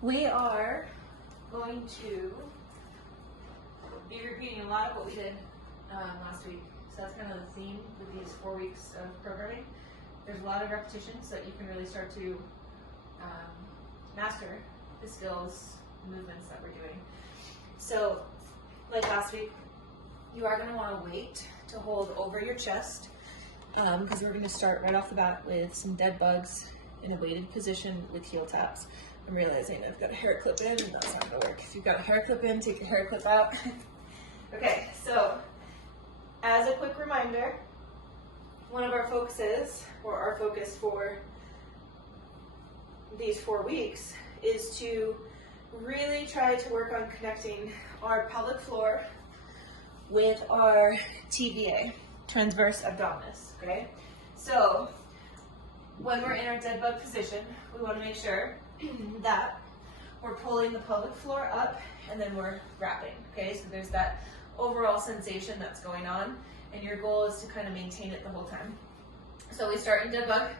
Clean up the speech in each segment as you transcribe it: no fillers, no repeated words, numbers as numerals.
We are going to be repeating a lot of what we did last week. So that's kind of the theme with these 4 weeks of programming. There's a lot of repetitions so that you can really start to master the skills, movements that we're doing. So, like last week, you are going to want to wait to hold over your chest because we're going to start right off the bat with some dead bugs in a weighted position with heel taps. I'm realizing I've got a hair clip in and that's not going to work. If you've got a hair clip in, take your hair clip out. Okay, so as a quick reminder, one of our focuses, or our focus for these 4 weeks, is to really try to work on connecting our pelvic floor with our TVA, transverse abdominis, okay? So when we're in our dead bug position, we want to make sure that we're pulling the pelvic floor up and then we're wrapping, okay? So there's that overall sensation that's going on, and your goal is to kind of maintain it the whole time. So we start in dead bug.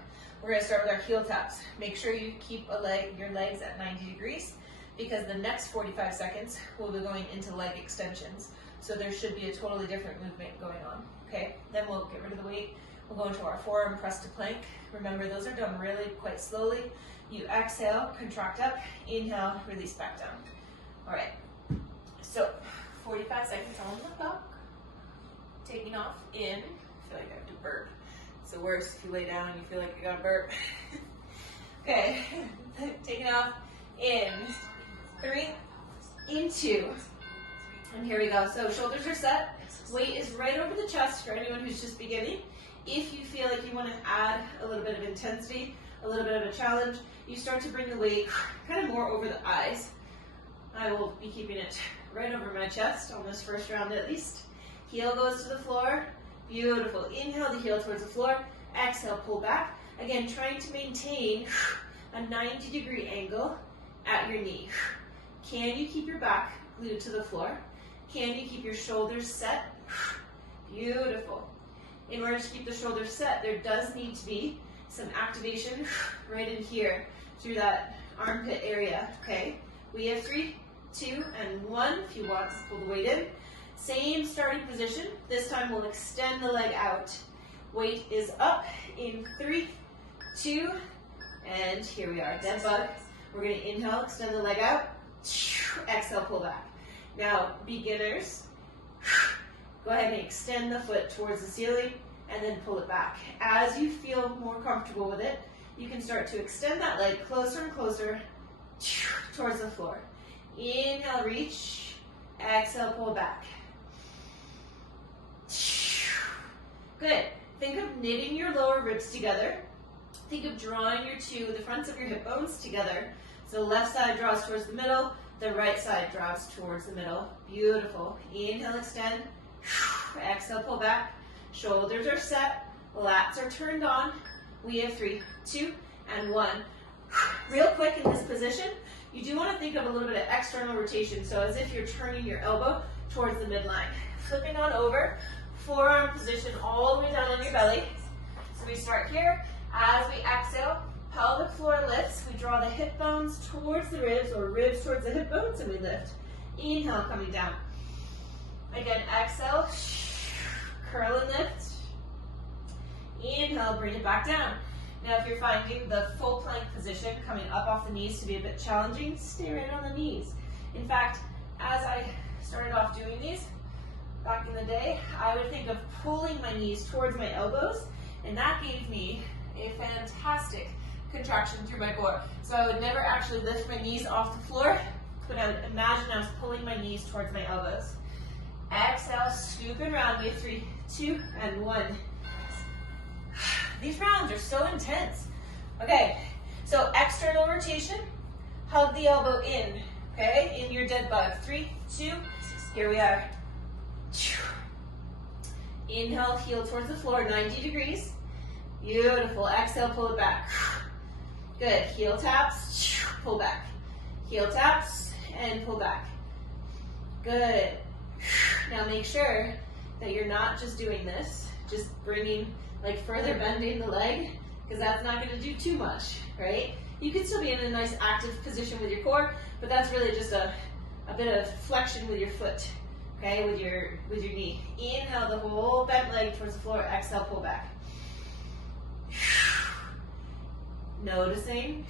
We're going to start with our heel taps. Make sure you keep your legs at 90 degrees because the next 45 seconds we'll be going into leg extensions. So there should be a totally different movement going on, okay? Then we'll get rid of the weight. We'll go into our forearm press to plank. Remember, those are done really quite slowly. You exhale, contract up, inhale, release back down. All right, so 45 seconds on the clock. Taking off in, I feel like I have to burp. It's the worst if you lay down and you feel like you gotta burp. Okay, taking off in 3, in 2, and here we go. So shoulders are set, weight is right over the chest for anyone who's just beginning. If you feel like you want to add a little bit of intensity, a little bit of a challenge, you start to bring the weight kind of more over the eyes. I will be keeping it right over my chest on this first round at least. Heel goes to the floor. Beautiful. Inhale the heel towards the floor. Exhale, pull back. Again, trying to maintain a 90-degree angle at your knee. Can you keep your back glued to the floor? Can you keep your shoulders set? Beautiful. In order to keep the shoulders set, there does need to be some activation right in here through that armpit area, okay? We have 3, 2, and 1. If you want to pull the weight in. Same starting position. This time we'll extend the leg out. Weight is up in 3, 2, and here we are, dead bug. We're going to inhale, extend the leg out. Exhale, pull back. Now, beginners, go ahead and extend the foot towards the ceiling and then pull it back. As you feel more comfortable with it, you can start to extend that leg closer and closer towards the floor. Inhale, reach. Exhale, pull back. Good. Think of knitting your lower ribs together. Think of drawing the fronts of your hip bones together. So left side draws towards the middle, the right side draws towards the middle. Beautiful. Inhale, extend. Exhale, pull back. Shoulders are set. Lats are turned on. We have 3, 2, and 1. Real quick in this position, you do want to think of a little bit of external rotation. So as if you're turning your elbow towards the midline. Flipping on over. Forearm position all the way down on your belly. So we start here. As we exhale, pelvic floor lifts. We draw the hip bones towards the ribs or ribs towards the hip bones and we lift. Inhale, coming down. Again, exhale, curl and lift. Inhale, bring it back down. Now if you're finding the full plank position coming up off the knees to be a bit challenging, stay right on the knees. In fact, as I started off doing these, back in the day, I would think of pulling my knees towards my elbows, and that gave me a fantastic contraction through my core. So I would never actually lift my knees off the floor, but I would imagine I was pulling my knees towards my elbows. Exhale, scoop and round. We have 3, 2, and 1. These rounds are so intense. Okay, so external rotation, hug the elbow in, okay, in your dead bug. 3, 2, here we are. Inhale, heel towards the floor, 90 degrees. Beautiful. Exhale, pull it back. Good. Heel taps, pull back. Heel taps, and pull back. Good. Now make sure that you're not just doing this, just bringing, like further bending the leg, because that's not going to do too much, right? You can still be in a nice active position with your core, but that's really just a bit of flexion with your foot, okay, with your knee. Inhale the whole bent leg towards the floor. Exhale, pull back. Noticing,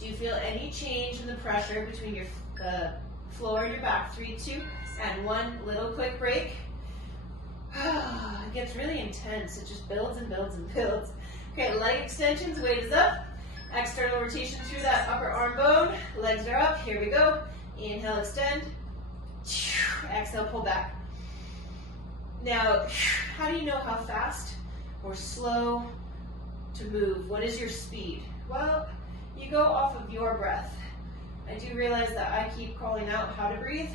do you feel any change in the pressure between your floor and your back? 3, 2, and 1. Little quick break. It gets really intense. It just builds and builds and builds. Okay, leg extensions, weight is up. External rotation through that upper arm bone. Legs are up. Here we go. Inhale, extend. Exhale, pull back. Now, how do you know how fast or slow to move? What is your speed? Well, you go off of your breath. I do realize that I keep calling out how to breathe,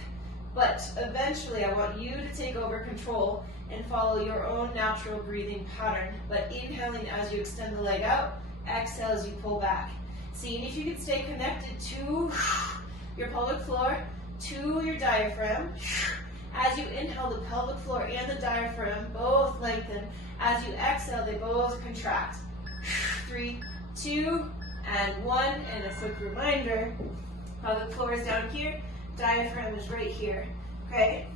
but eventually I want you to take over control and follow your own natural breathing pattern. But inhaling as you extend the leg out, exhale as you pull back. Seeing if you can stay connected to your pelvic floor, to your diaphragm. As you inhale, the pelvic floor and the diaphragm both lengthen. As you exhale, they both contract. 3, 2, and 1. And a quick reminder, pelvic floor is down here, diaphragm is right here. Okay?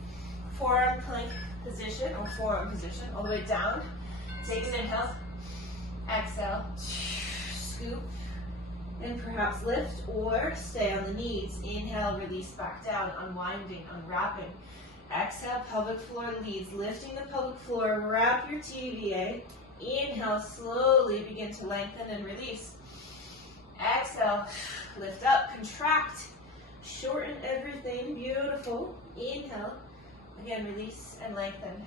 Forearm plank position, or forearm position, all the way down. Take an inhale, exhale, scoop, and perhaps lift or stay on the knees. Inhale, release back down, unwinding, unwrapping. Exhale, pelvic floor leads, lifting the pelvic floor, wrap your TVA. Inhale, slowly begin to lengthen and release. Exhale, lift up, contract, shorten everything, beautiful. Inhale, again, release and lengthen.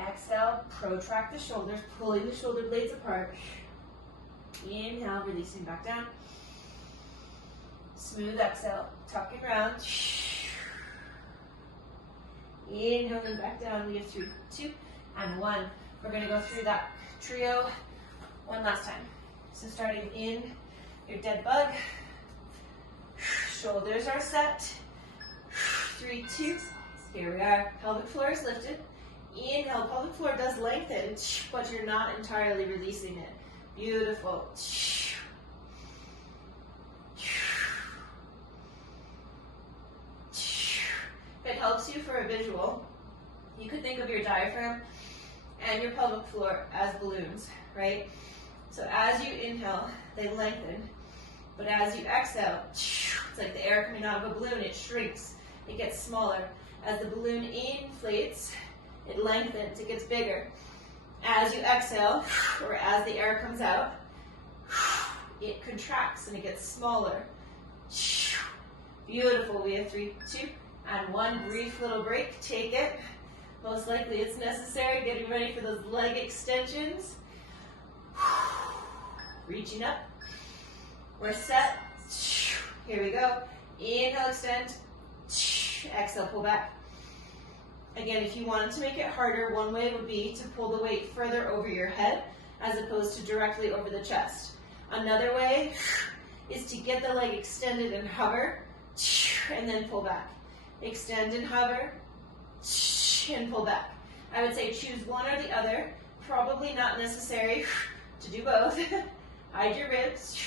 Exhale, protract the shoulders, pulling the shoulder blades apart. Inhale, releasing back down. Smooth exhale, tucking round. Inhaling back down, we have 3, 2, and 1. We're going to go through that trio one last time. So starting in your dead bug, shoulders are set. 3, 2, here we are. Pelvic floor is lifted. Inhale, pelvic floor does lengthen, but you're not entirely releasing it. Beautiful. If it helps you for a visual, you could think of your diaphragm and your pelvic floor as balloons, right? So as you inhale, they lengthen, but as you exhale, it's like the air coming out of a balloon, it shrinks, it gets smaller. As the balloon inflates, it lengthens, it gets bigger. As you exhale, or as the air comes out, it contracts and it gets smaller. Beautiful, we have 3, 2, and 1. Brief little break, take it. Most likely it's necessary, getting ready for those leg extensions. Reaching up, we're set. Here we go, inhale, extend, exhale, pull back. Again, if you wanted to make it harder, one way would be to pull the weight further over your head as opposed to directly over the chest. Another way is to get the leg extended and hover, and then pull back. Extend and hover, and pull back. I would say choose one or the other. Probably not necessary to do both. Hide your ribs.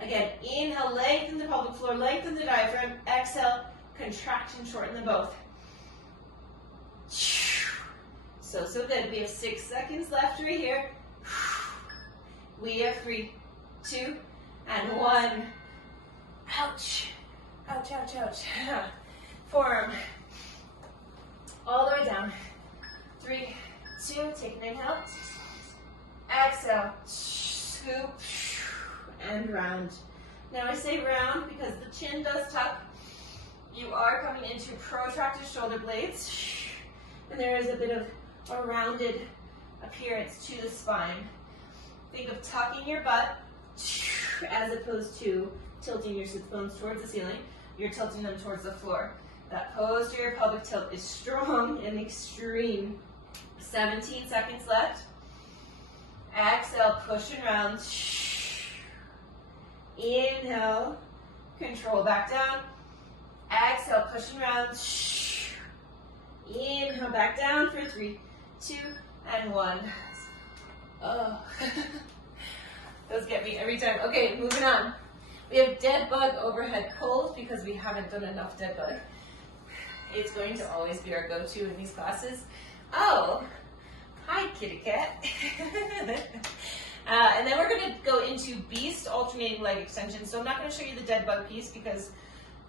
Again, inhale, lengthen the pelvic floor, lengthen the diaphragm. Exhale, contract and shorten them both. So good. We have 6 seconds left right here. We have 3, 2, and 1. Ouch. Ouch, ouch, ouch. Forearm. All the way down. 3, 2, take an inhale. Exhale. Scoop. And round. Now I say round because the chin does tuck. You are coming into protracted shoulder blades. And there is a bit of a rounded appearance to the spine. Think of tucking your butt as opposed to tilting your sits bones towards the ceiling. You're tilting them towards the floor. That posterior pelvic tilt is strong and extreme. 17 seconds left. Exhale, push and round. Inhale, control back down. Exhale, push and round. Inhale, back down for 3, 2, and 1. Oh. Those get me every time. Okay, moving on. We have dead bug overhead pulls because we haven't done enough dead bug. It's going to always be our go-to in these classes. Oh, hi kitty cat. And then we're going to go into beast alternating leg extension. So I'm not going to show you the dead bug piece because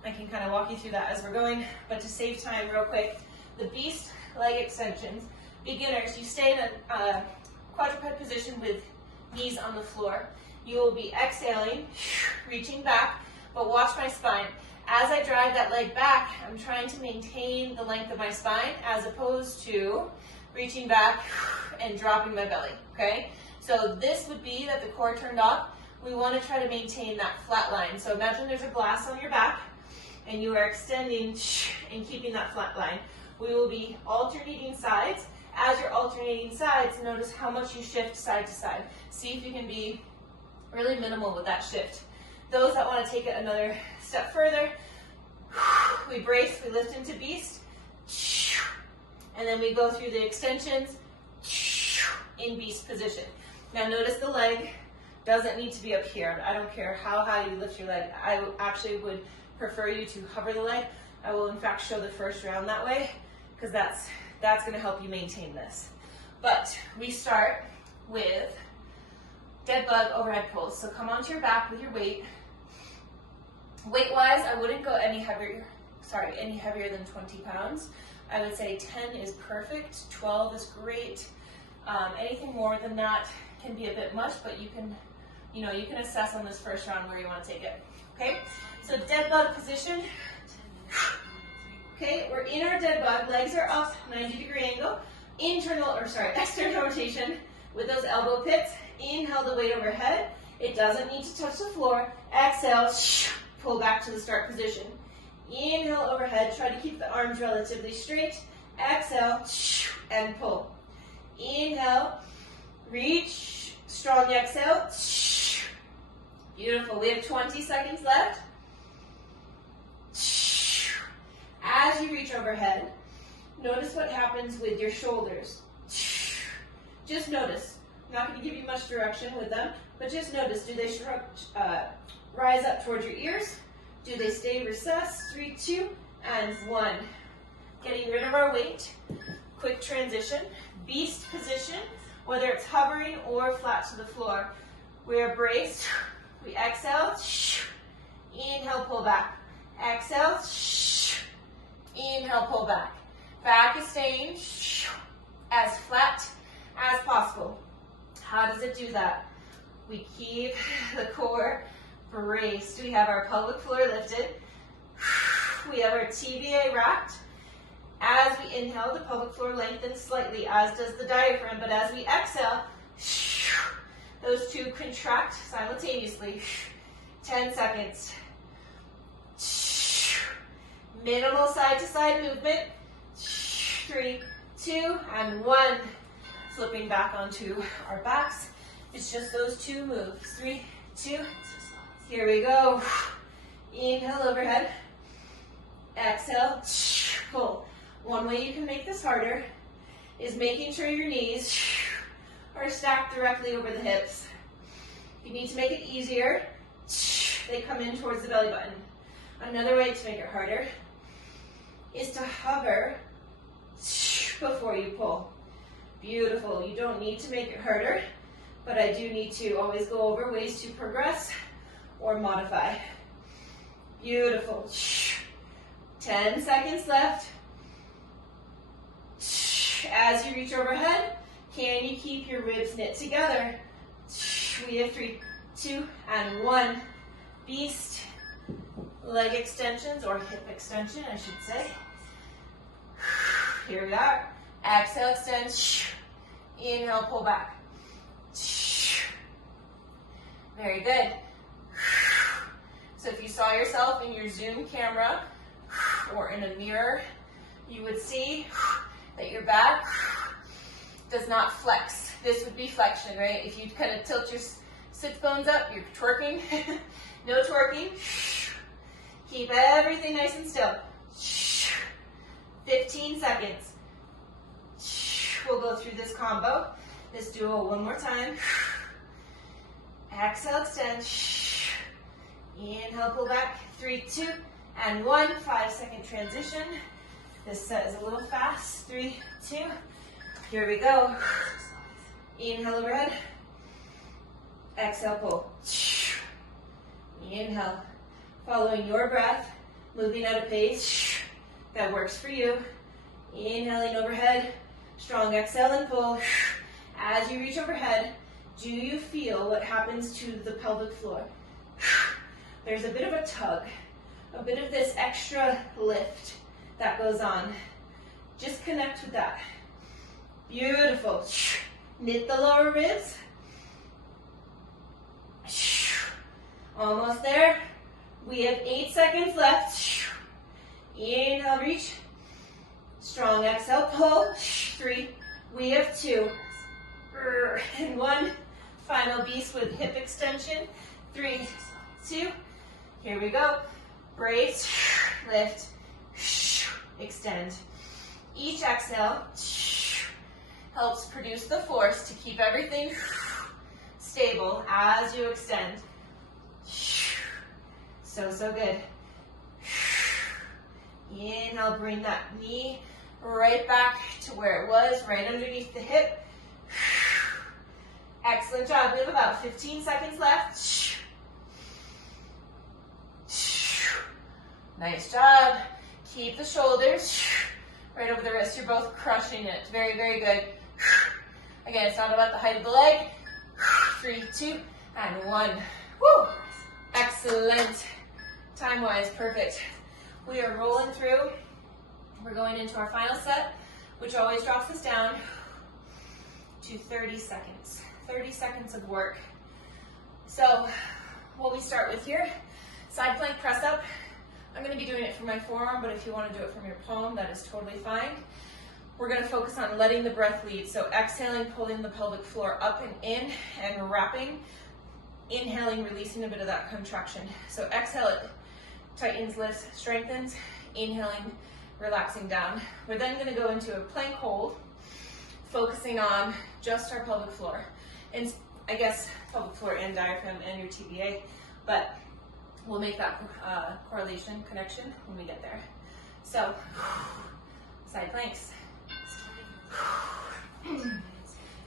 I can kind of walk you through that as we're going. But to save time real quick, the beast leg extensions. Beginners, you stay in a quadruped position with knees on the floor. You will be exhaling, reaching back, but watch my spine. As I drive that leg back, I'm trying to maintain the length of my spine as opposed to reaching back and dropping my belly, okay? So this would be that the core turned off. We want to try to maintain that flat line. So imagine there's a glass on your back and you are extending and keeping that flat line. We will be alternating sides. As you're alternating sides, notice how much you shift side to side. See if you can be really minimal with that shift. Those that want to take it another step further, we brace, we lift into beast, and then we go through the extensions in beast position. Now notice the leg doesn't need to be up here. I don't care how high you lift your leg. I actually would prefer you to hover the leg. I will in fact show the first round that way because that's going to help you maintain this. But we start with dead bug overhead pulls. So come onto your back with your weight. Weight-wise, I wouldn't go any heavier than 20 pounds. I would say 10 is perfect, 12 is great. Anything more than that can be a bit much, but you can assess on this first round where you want to take it. Okay, so dead bug position. Okay, we're in our dead bug, legs are up, 90-degree angle. External rotation with those elbow pits. Inhale the weight overhead. It doesn't need to touch the floor. Exhale, pull back to the start position. Inhale overhead, try to keep the arms relatively straight. Exhale, and pull. Inhale, reach, strong exhale. Beautiful, we have 20 seconds left. As you reach overhead, notice what happens with your shoulders. Just notice. I'm not going to give you much direction with them, but just notice, do they rise up towards your ears? Do they stay recessed? 3, 2, and 1. Getting rid of our weight. Quick transition. Beast position, whether it's hovering or flat to the floor. We are braced. We exhale. Inhale, pull back. Exhale. Inhale, pull back. Back is staying as flat as possible. How does it do that? We keep the core braced. We have our pelvic floor lifted. We have our TVA racked. As we inhale, the pelvic floor lengthens slightly, as does the diaphragm. But as we exhale, those two contract simultaneously. 10 seconds. Minimal side-to-side movement. 3, 2, and 1. Flipping back onto our backs. It's just those two moves. 3, 2, here we go. Inhale overhead. Exhale, pull. One way you can make this harder is making sure your knees are stacked directly over the hips. If you need to make it easier, they come in towards the belly button. Another way to make it harder is to hover before you pull. Beautiful. You don't need to make it harder, but I do need to always go over ways to progress or modify. Beautiful. 10 seconds left. As you reach overhead, can you keep your ribs knit together? We have 3, 2, and 1. Beast. Leg extensions, or hip extension, I should say. Here we are. Exhale, extend. Inhale, pull back. Very good. So if you saw yourself in your Zoom camera or in a mirror, you would see that your back does not flex. This would be flexion, right? If you kind of tilt your sit bones up, you're twerking. No twerking. Keep everything nice and still. 15 seconds. We'll go through this combo, this duo one more time. Exhale, extend. Inhale, pull back. 3, 2, and 1. 5-second transition. This set is a little fast. 3, 2. Here we go. Inhale overhead. Exhale, pull. Inhale. Following your breath, moving at a pace that works for you. Inhaling overhead. Strong exhale and pull. As you reach overhead, do you feel what happens to the pelvic floor? There's a bit of a tug, a bit of this extra lift that goes on. Just connect with that. Beautiful. Knit the lower ribs. Almost there. We have 8 seconds left. Inhale, reach. Strong exhale, pull. 3. We have 2. And 1. Final beast with hip extension. 3, 2. Here we go. Brace, lift, extend. Each exhale helps produce the force to keep everything stable as you extend. So, so good. Inhale, bring that knee right back to where it was, right underneath the hip. Excellent job. We have about 15 seconds left. Nice job. Keep the shoulders right over the wrist. You're both crushing it. Very, very good. Again, it's not about the height of the leg. 3, 2, and 1. Woo! Excellent. Time-wise, perfect. We are rolling through. We're going into our final set, which always drops us down to 30 seconds. 30 seconds of work. So, what we start with here, side plank press up. I'm going to be doing it from my forearm, but if you want to do it from your palm, that is totally fine. We're going to focus on letting the breath lead. So exhaling, pulling the pelvic floor up and in and wrapping. Inhaling, releasing a bit of that contraction. So exhale, it tightens, lifts, strengthens. Inhaling, relaxing down. We're then going to go into a plank hold, focusing on just our pelvic floor. And I guess pelvic floor and diaphragm and your TBA, but we'll make that correlation, connection when we get there. So, side planks.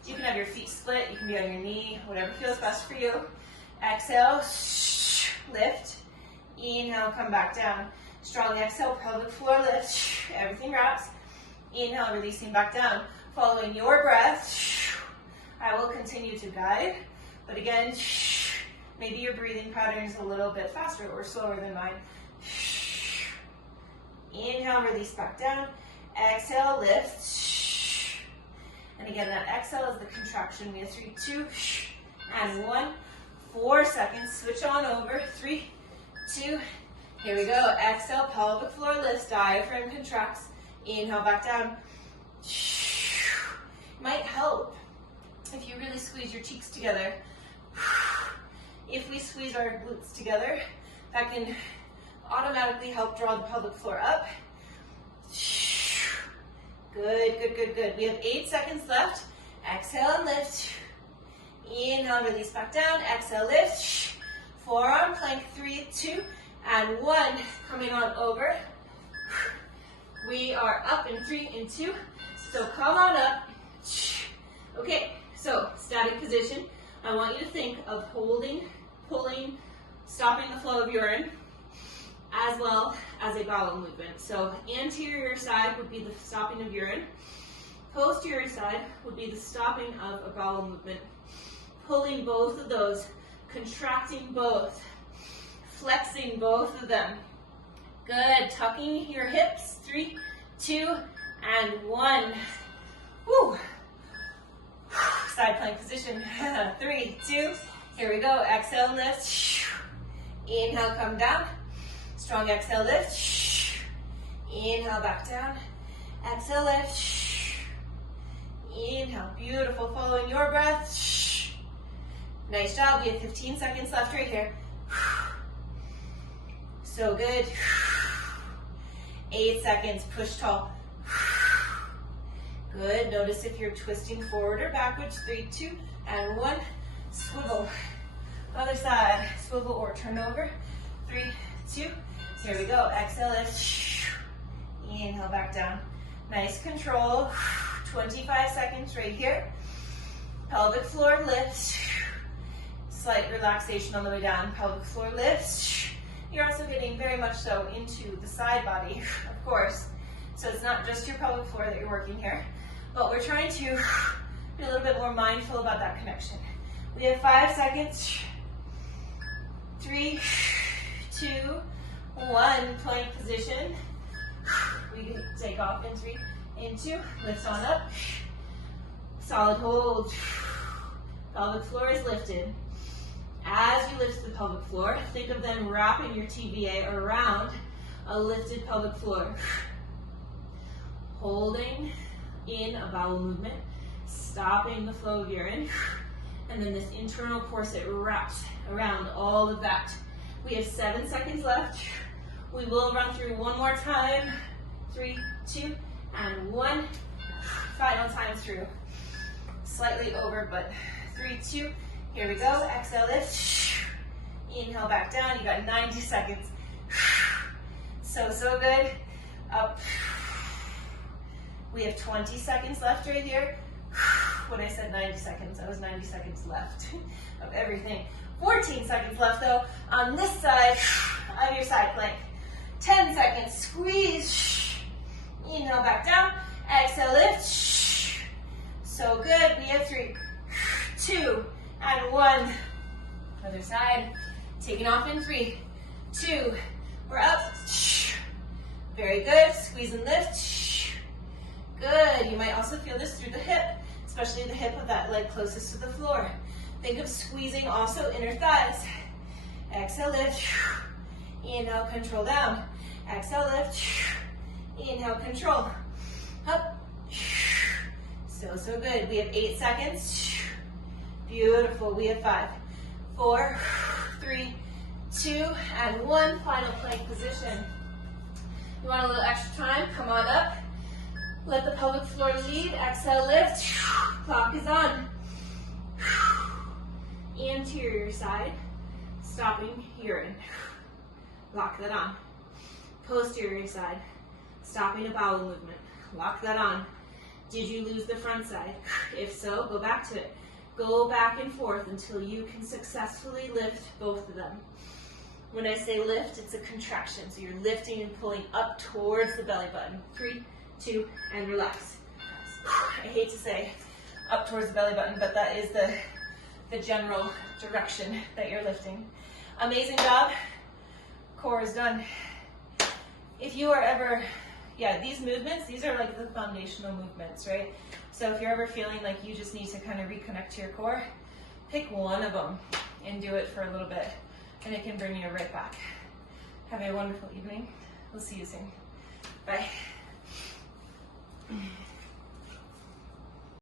You can have your feet split, you can be on your knee, whatever feels best for you. Exhale, lift. Inhale, come back down. Strong exhale, pelvic floor lift. Everything wraps. Inhale, releasing back down. Following your breath, I will continue to guide, but again, maybe your breathing pattern is a little bit faster or slower than mine. Inhale, release back down. Exhale, lift. And again, that exhale is the contraction. We have 3, 2, and 1. 4 seconds. Switch on over. 3, 2. Here we go. Exhale, pelvic floor lifts. Diaphragm contracts. Inhale, back down. Might help if you really squeeze your cheeks together. If we squeeze our glutes together, that can automatically help draw the pelvic floor up. Good, good, good, good. We have 8 seconds left. Exhale and lift. Inhale, release back down. Exhale, lift. Forearm plank, 3, 2, and 1. Coming on over. We are up in 3 and 2. So come on up. Okay, so static position. I want you to think of holding, pulling, stopping the flow of urine, as well as a bowel movement. So anterior side would be the stopping of urine. Posterior side would be the stopping of a bowel movement. Pulling both of those, contracting both, flexing both of them. Good, tucking your hips, 3, 2, and 1. Woo. Side plank position, 3, 2, here we go. Exhale, lift. Inhale, come down. Strong exhale, lift. Inhale, back down. Exhale, lift. Inhale, beautiful. Following your breath. Nice job. We have 15 seconds left right here. So good. 8 seconds. Push tall. Good. Notice if you're twisting forward or backwards. 3, 2, and 1. Swivel. Other side, swivel or turn over. 3, 2, here we go. Exhale, lift. Inhale, back down. Nice control. 25 seconds right here. Pelvic floor lifts. Slight relaxation on the way down. Pelvic floor lifts. You're also getting very much so into the side body, of course. So it's not just your pelvic floor that you're working here, but we're trying to be a little bit more mindful about that connection. We have 5 seconds. 3, 2, 1. Plank position. We take off in 3, in 2. Lift on up. Solid hold. Pelvic floor is lifted. As you lift the pelvic floor, think of then wrapping your TBA around a lifted pelvic floor. Holding in a bowel movement, stopping the flow of urine, and then this internal corset wraps around all of that. We have 7 seconds left. We will run through one more time. 3, 2, and 1. Final time through. Slightly over, but 3, 2. Here we go. Exhale, lift. Inhale, back down. You got 90 seconds. So good. Up. We have 20 seconds left right here. When I said 90 seconds, that was 90 seconds left of everything. 14 seconds left though on this side of your side plank. 10 seconds, squeeze. Inhale, back down. Exhale, lift. So good. We have 3, 2, and 1. Other side. Taking off in 3, 2. We're up. Very good. Squeeze and lift. Good. You might also feel this through the hip, especially the hip of that leg closest to the floor. Think of squeezing also inner thighs. Exhale, lift. Inhale, control down. Exhale, lift. Inhale, control. Up. So good. We have 8 seconds. Beautiful. We have 5, 4, 3, 2, and 1. Final plank position. You want a little extra time? Come on up. Let the pelvic floor lead. Exhale, lift. Clock is on. Anterior side. Stopping urine. Lock that on. Posterior side. Stopping a bowel movement. Lock that on. Did you lose the front side? If so, go back to it. Go back and forth until you can successfully lift both of them. When I say lift, it's a contraction. So you're lifting and pulling up towards the belly button. 3, 2, and relax. I hate to say up towards the belly button, but that is the general direction that you're lifting. Amazing job. Core is done. If you are ever, these movements, these are like the foundational movements, right? So if you're ever feeling like you just need to kind of reconnect to your core, pick one of them and do it for a little bit, and it can bring you right back. Have a wonderful evening. We'll see you soon. Bye.